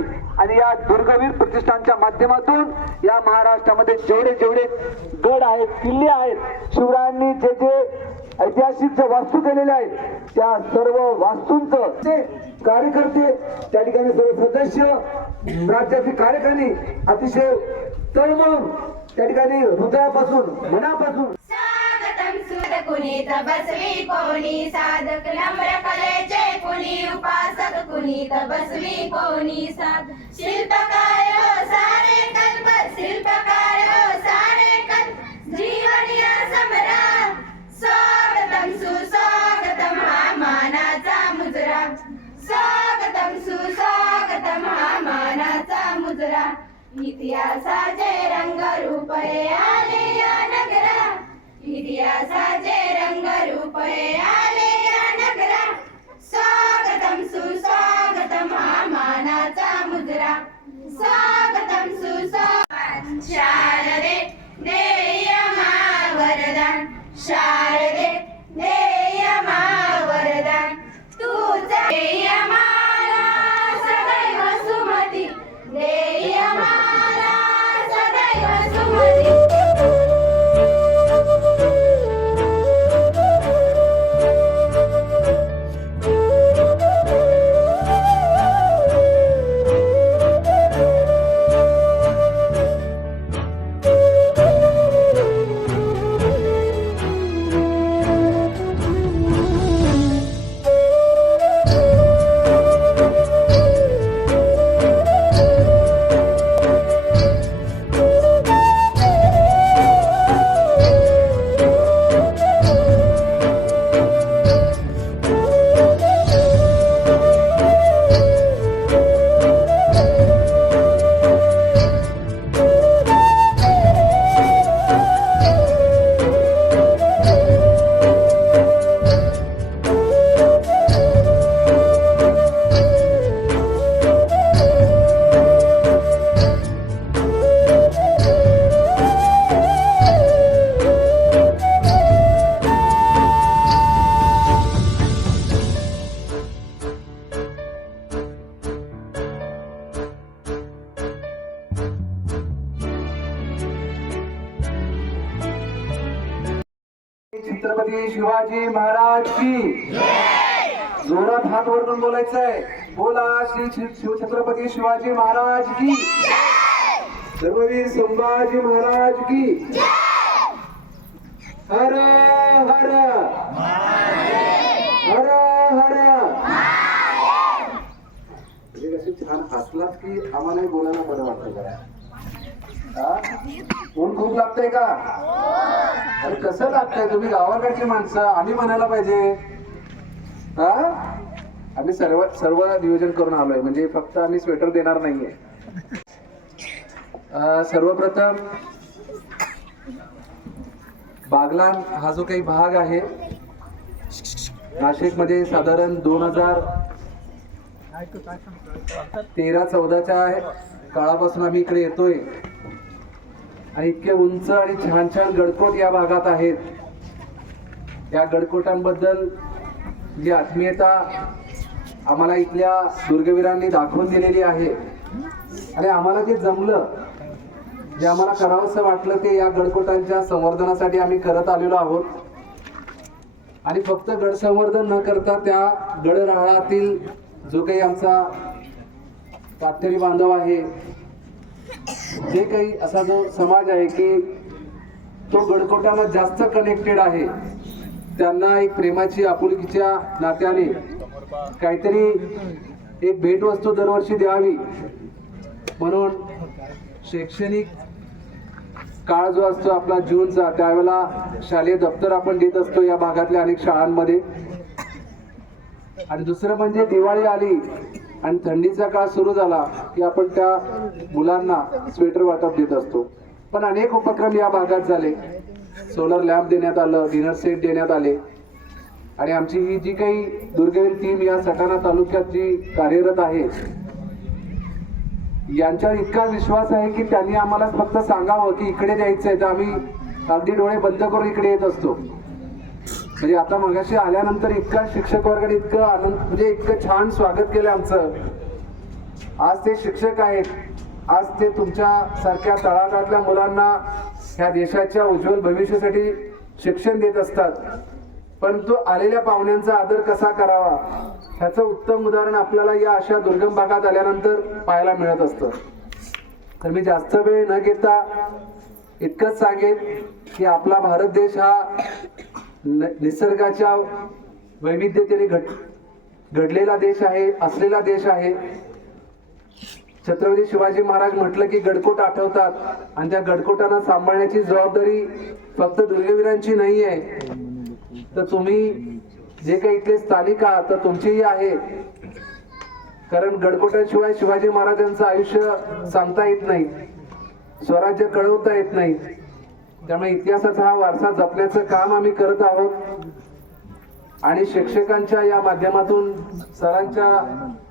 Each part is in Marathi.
ठिकाणी आणि या दुर्गवीर प्रतिष्ठानच्या माध्यमातून या महाराष्ट्रामध्ये जेवढे जेवढे गड आहेत किल्ले आहेत शिवरायांनी जे जे ऐतिहासिक जे वास्तू केलेले आहेत त्या सर्व वास्तूंचं कार्यकर्ते त्या ठिकाणी सर्व सदस्य राज्याचे कार्यकारिणी अतिशय तळमळून त्या ठिकाणी हृदयापासून मनापासून कुणी तपस्वी कोणी साधक. नम्र कलेचे कुणी उपासक कुणी तपस्वी कोणी साध शिल्पकार हो सारे कल्प. शिल्पकार हो सारे कल्प. जीवन सम्राट स्वागतम सुस्वागतम हा मानाचा मुजरा. स्वागतम सुस्वागतम हा मानाचा मुजरा. इतिहासाचे रंग रूप आले या इतिहासाचे रंग रूपे आले या नगरा. स्वागतम सुस्वागतम हा मानाचा मुद्रा. स्वागतम सुस्वागतम. शारदे देय मा वरदान. शारदे शिवाजी महाराज की. जोरात हात वरून बोलायचं आहे बोला श्री शिवछत्रपती शिवाजी महाराज की. सर्ववीर संभाजी महाराज की. हर हर. हर हर. म्हणजे कसे छान असलात की आम्हालाही बोलायला बरं वाटतं जरा. ऊन खूप लागतंय का? अरे कसं लागतंय? तुम्ही गावाकडची माणसं आम्ही म्हणायला पाहिजे. हा? आम्ही सर्व सर्व नियोजन करून आलोय. म्हणजे फक्त आम्ही स्वेटर देणार नाहीये. सर्वप्रथम बागलान हा जो काही भाग आहे नाशिकमध्ये साधारण दोन हजार तेरा चौदाच्या काळापासून आम्ही इकडे येतोय. आणि इतके उंच आणि छान छान गडकोट या भागात आहेत. या गडकोटांबद्दल जी आत्मीयता आम्हाला इथल्या दुर्गवीरांनी दाखवून दिलेली आहे. आणि आम्हाला जे जमलं जे आम्हाला करावंसं वाटलं ते या गडकोटांच्या संवर्धनासाठी आम्ही करत आलेलो आहोत. आणि फक्त गड संवर्धन न करता त्या गडराळातील जो काही आमचा कातकरी बांधव आहे जे काही असा जो समाज आहे की तो गडकोटाला जास्त कनेक्टेड आहे त्यांना एक प्रेमाची आपुलकीच्या नात्याने काहीतरी एक भेटवस्तू दरवर्षी द्यावी म्हणून शैक्षणिक काळ जो असतो आपला जूनचा त्यावेळेला शालेय दप्तर आपण देत असतो या भागातल्या अनेक शाळांमध्ये. आणि दुसरं म्हणजे दिवाळी आली आणि थंडीचा काळ सुरू झाला की आपण त्या मुलांना स्वेटर वाटप देत असतो. पण अनेक उपक्रम या भागात झाले. सोलर लॅम्प देण्यात आलं डिनर सेट देण्यात आले. आणि आमची ही जी काही दुर्गवीर टीम या सटाणा तालुक्यात जी कार्यरत आहे यांच्यावर इतका विश्वास आहे की त्यांनी आम्हाला फक्त सांगावं की इकडे द्यायचं आहे तर आम्ही अगदी डोळे बंद करून इकडे येत असतो. म्हणजे आता मगाशी आल्यानंतर इतका शिक्षक वर्गाने इतकं आनंद म्हणजे इतकं छान स्वागत केलं आमचं. आज ते शिक्षक आहेत. आज ते तुमच्या सारख्या तळागाळातल्या मुलांना ह्या देशाच्या उज्ज्वल भविष्यासाठी शिक्षण देत असतात. परंतु आलेल्या पाहुण्यांचा आदर कसा करावा? ह्याचं उत्तम उदाहरण आपल्याला या अशा दुर्गम भागात आल्यानंतर पाहायला मिळत असतं. तर मी जास्त वेळ न घेता इतकंच सांगेन की आपला भारत देश हा निसर्गाच्या वैविध्यतेने घट घडलेला देश आहे असलेला देश आहे. छत्रपती शिवाजी महाराज म्हटलं की गडकोट आठवतात आणि त्या गडकोटांना सांभाळण्याची जबाबदारी फक्त दुर्गवीरांची नाही आहे तर तुम्ही जे काही इथले स्थानिक आहात तर तुमचीही आहे. कारण गडकोटाशिवाय शिवाजी महाराजांचं आयुष्य सांगता येत नाही. स्वराज्य कळवता येत नाही. त्यामुळे इतिहासाचा हा वारसा जपण्याचं काम आम्ही करत आहोत. आणि शिक्षकांच्या या माध्यमातून सरांच्या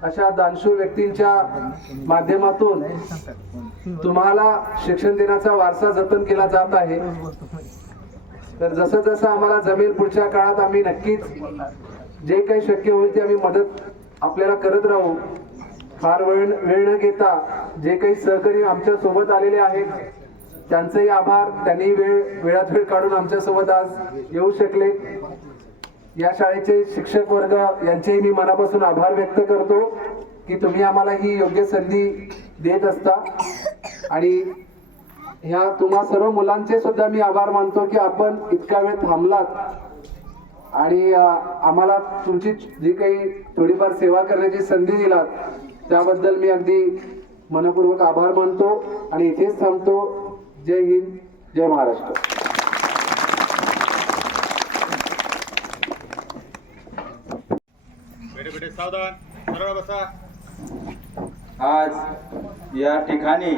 अशा दानशूर व्यक्तींच्या माध्यमातून तुम्हाला शिक्षण देण्याचा वारसा जतन केला जात आहे. तर जसं जसं आम्हाला जमेल पुढच्या काळात आम्ही नक्कीच जे काही शक्य होईल ते आम्ही मदत आपल्याला करत राहू. फार वेळ वेळ न घेता जे काही सहकारी आमच्यासोबत आलेले आहेत त्यांचेही आभार. त्यांनी वेळ वेळात वेळ काढून आमच्यासोबत आज येऊ शकले. या शाळेचे शिक्षक वर्ग यांचेही मी मनापासून आभार व्यक्त करतो की तुम्ही आम्हाला ही योग्य संधी देत असता. आणि ह्या तुम्हा सर्व मुलांचे सुद्धा मी आभार मानतो की आपण इतका वेळ थांबलात. आणि आम्हाला तुमची जी काही थोडीफार सेवा करण्याची संधी दिलात त्याबद्दल मी अगदी मनपूर्वक आभार मानतो. आणि इथेच थांबतो. जय हिंद जय महाराष्ट्र. आज या ठिकाणी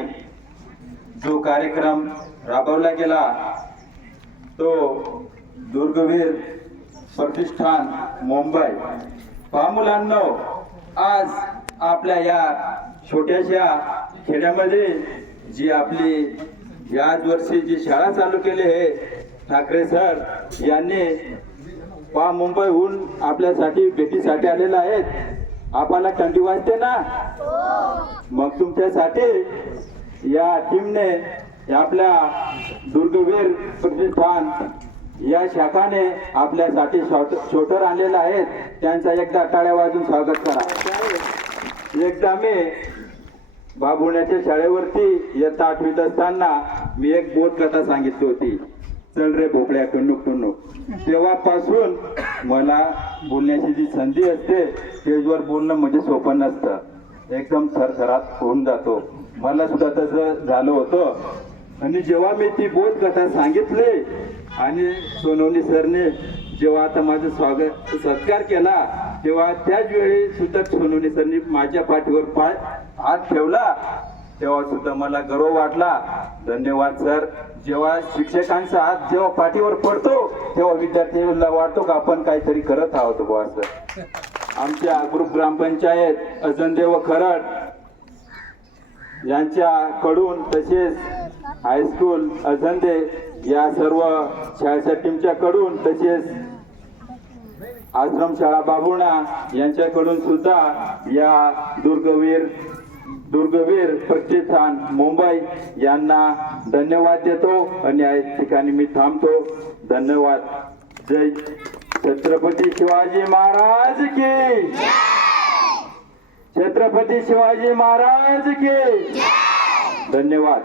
जो कार्यक्रम राबवला गेला तो दुर्गवीर प्रतिष्ठान मुंबई. पहा मुलांनो आज आपल्या या छोट्याशा खेड्यामध्ये जी आपली याच वर्षी जी शाळा चालू केली आहे ठाकरे सर यांनी पा मुंबईहून आपल्यासाठी भेटीसाठी आलेले आहेत. आपल्याला थंडी वाजते ना? मग तुमच्यासाठी या टीमने आपल्या दुर्गवीर प्रतिष्ठान या शाखाने आपल्यासाठी शोटर आणलेला आहेत त्यांचा एकदा टाळ्या वाजून स्वागत करा. एकदा मी बाबुण्याच्या शाळेवरती इयत्ता आठवीत असताना मी एक बोध कथा सांगितली होती. चल रे भोपळ्या टुणूक टुणूक तेव्हापासून मला बोलण्याची जी संधी असते स्टेजवर बोलणं म्हणजे सोपं नसतं. एकदम थरथरात होऊन जातो. मला सुद्धा तसं झालं होतं. आणि जेव्हा मी ती बोध कथा सांगितली आणि सोनवणी सरने जेव्हा आता माझं स्वागत सत्कार केला तेव्हा त्याच वेळी सुद्धा सोनवणी सरने माझ्या पाठीवर पाय हात ठेवला. तेव्हा सुद्धा मला गर्व वाटला. धन्यवाद सर. जेव्हा शिक्षकांचा हात जेव्हा पाठीवर पडतो तेव्हा विद्यार्थ्यांना वाटतो का आपण काहीतरी करत आहोत बुवा सर. आमच्या ग्रुप ग्रामपंचायत अजनदेव व खरड यांच्याकडून तसेच हायस्कूल अजंदे या सर्व शाळेच्या टीमच्या कडून तसेच आश्रमशाळा बाबुणा यांच्याकडून सुद्धा या दुर्गवीर दुर्गवीर प्रतिष्ठान मुंबई यांना धन्यवाद देतो आणि या ठिकाणी मी थांबतो. धन्यवाद. जय छत्रपती शिवाजी महाराज की. छत्रपती शिवाजी महाराज की. धन्यवाद.